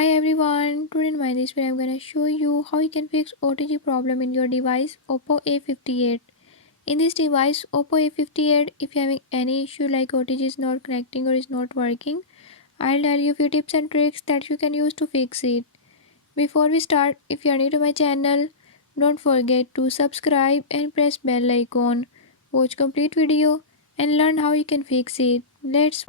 Hi everyone, today in my this video I'm gonna show you how you can fix OTG problem in your device Oppo A58. In this device Oppo A58, if you're having any issue like OTG is not connecting or is not working, I'll tell you a few tips and tricks that you can use to fix it. Before we start, if you are new to my channel, don't forget to subscribe and press bell icon. Watch complete video and learn how you can fix it. Let's